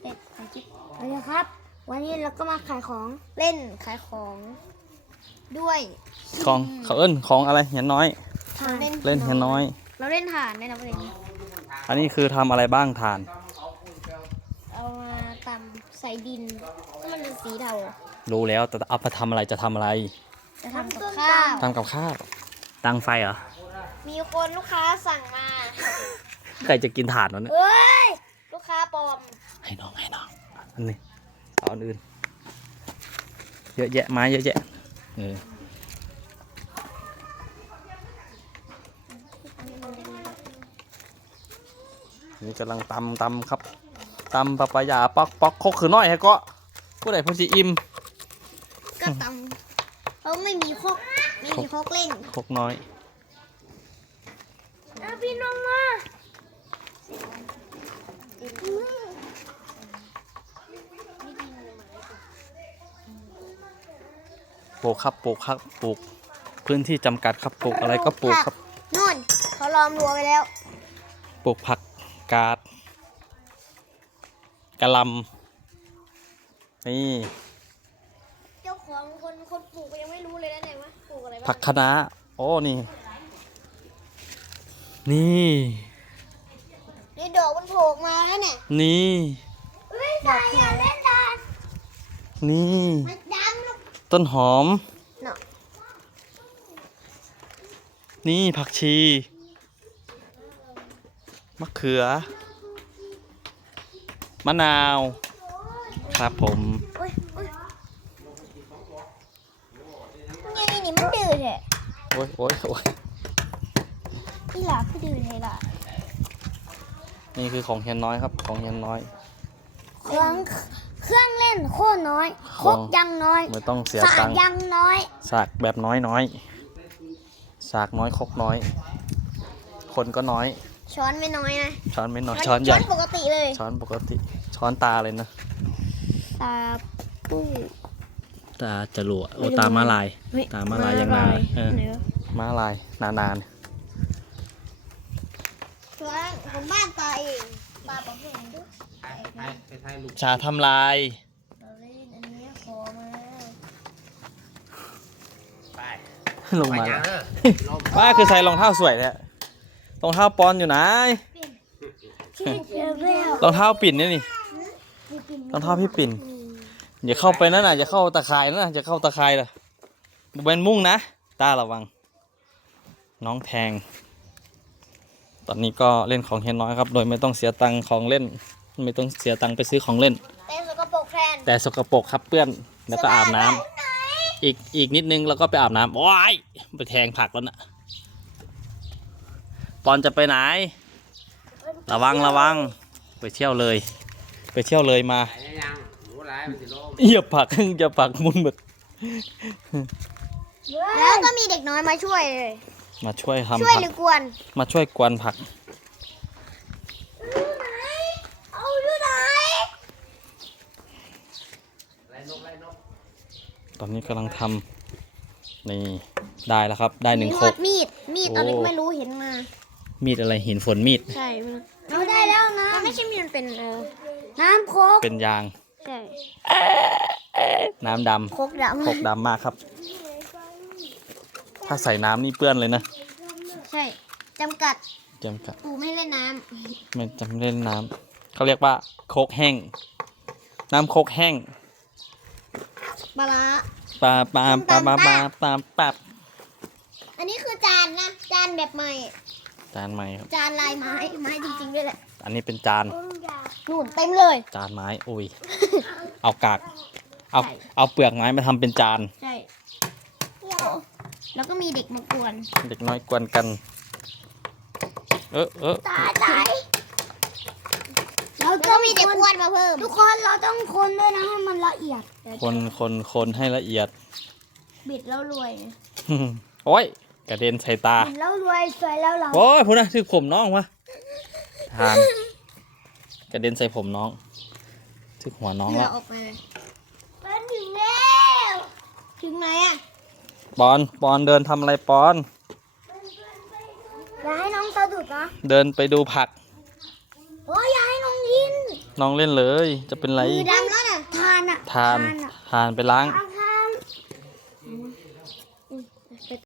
เด็ดขายจิ๊บเอาเลยครับ วันนี้เราก็มาขายของเล่นขายของด้วยของเขาเอิ้นของอะไรเหียนน้อย ทานเล่นเหียนน้อย เราเล่นฐานได้นะประเด็นอันนี้คือทำอะไรบ้างทาน เอามาตำใส่ดินให้มันเป็นสีเทารู้แล้วแต่เอาไปทำอะไรจะทำอะไรจะทำกับข้าว ทำกับข้าวตั้งไฟเหรอมีคนลูกค้าสั่งมา ใครจะกินถ่านวะเนี่ยเฮ้ยลูก ค้าปลอม ให้น้องให้น้องอันนี้เอาอันอื่น เยอะแยะไม้เยอะแยะเออนี่กำลังตำตำครับตำปะปายาปอกปอกโคกคือน้อยฮะก็ผู้ใดเพิ่นสิอิ่มก็ตำเขาไม่มีครกไม่มีครกเล่นโคกน้อยเอาพี่น้องมา ปลูกครับปลูกครับปลูกพื้นที่จำกัดครับปลูกอะไรก็ปลูกครับนู่นเขาล้อมรั้วไว้แล้ว ปลูกผักกาดกะหลำนี่เจ้าของคนคนปลูกยังไม่รู้เลยนะเนี่ยว่าปลูกอะไรบ้างผักคะน้าโอ้นี่ นี่นี่ดอกมันโผล่ออกมาแล้วเนี่ยนี่เล่นได้อย่าเล่นได้นี่มันดำลูก ต้นหอม เนาะนี่ผักชี มะเขือ มะนาว ครับผมโอ้ยโอ้ยไงนี่มันดื้อแท้โอ้ยโอ้ยโอ้ยพี่หลาพี่ดื้อเลยล่ะนี่คือของเฮียนน้อยครับ ของเฮียนน้อย เครื่องเครื่องเล่ นโคตรน้อยโคของตรยังน้อยไม่ต้องเสียสาตัดงค์ยังน้อยสากแบบน้อยน้อยสากน้อยครกน้อย คนก็น้อย ช้อนไม่น้อยนะช้อนไม่น้อยช้อนใหญ่ช้อนปกติเลยช้อนปกติ ช้อนตาเลยนะ ตาปู้ตาจะรัวโอตามาลาย ตามาลายยังนาเออไหนวะมาลายนานานช้อนของบ้านตาเองตาบอกให้หนูดูไปไปไปถ่ายรูปชาทำลาย เราเล่นอันนี้ขอมา ไป ลงไปมายังเด้อลมว่าคือใส่รองเท้าสวยแท้รองเท้าปอนอยู่ไหนชื่อเจอแล้วรองเท้าปิ่นนี่นี่รองเท้าพี่ปิ่นอย่าเข้าไปนั่นน่ะอย่าเข้าตะข่ายนั่นน่ะอย่าเข้าตะข่ายเลยบุเป็นมุ่งนะตาระวัง น้องแทง ตอนนี้ก็เล่นของเฮียน้อยครับ โดยไม่ต้องเสียตังค์ของเล่น ไม่ต้องเสียตังค์ไปซื้อของเล่นเต้นสกปรกแทนแต่สกปรกครับเปื้อนแล้วก็อาบน้ำ อีกอีกนิดนึงแล้วก็ไปอาบน้ำว้ายไปแทงผักแล้วน่ะปอนจะไปไหน ระวังระวัง ไปเที่ยวเลย ไปเที่ยวเลยมาไปยังหมูร้ายมันสิลมเหยียบผักอย่าผักมุนหมดแล้วก็มีเด็กน้อยมาช่วยเลย มาช่วยทำช่วยผักหรือกวน มาช่วยกวนผักเอาอยู่ไหนไรนกไรนก ตอนนี้กำลังทำนี่ได้แล้วครับ ได้หนึ่งมีโคหอกดมีด มีดโอ้ อะไรก็ไม่รู้เห็นมา มีดอะไรหินฝนมีด ใช่เอาได้แล้วนะ มันไม่ใช่มีดมันเป็นเออน้ำโคกเป็นยางใช่น้ำดโคกดำโคกดำมากครับ ถ้าใส่น้ำนี่เปื้อนเลยนะำใช่จำกัดจำกัดปูไม่ให้เล่นน้ไม่จำเล่นน้ำเขาเรียกว่าโคกแห้ง น้ำโคกแห้งำ ปลาร้าปลาปลาปลาปลาปลาปลาปลาอันนี้คือจานนะ จานแบบใหม่ จานไม้ครับ จานลายไม้ ไม้จริงๆด้วยแหละ อันนี้เป็นจาน นู่นเต็มเลย จานไม้อุ้ย เอากาก เอา ใช่ เอาเปลือกไม้มาทำเป็นจาน ใช่ แล้วก็มีเด็กมากวน เด็กน้อยกวนกัน เออเออตายตายเราต้องมีเด็กอ้วนมาเพิ่ม ทุกคนเราต้องคนด้วยนะให้มันละเอียดคนคนคนให้ละเอียด บิดแล้วรวยโอ้ยกระเด็นใส่ตา บิดแล้วรวยสวยแล้วเราโอ้ยพูดนะถือผมน้องวะทานกระเด็นใส่ผมน้องถึกหัวน้องเหงื่แล้อวออกไปเลยมันถึงแล้วถึงไหนอะปอนปอนเดินทำอะไรปอนอย่าให้น้องสะดุดนะเดินไปดูผักโอ้ยอย่าให้ น้องยินน้องเล่นเลย จะเป็นไรมือดำแล้วน่ะทานอะทานอะทานไปล้างทาน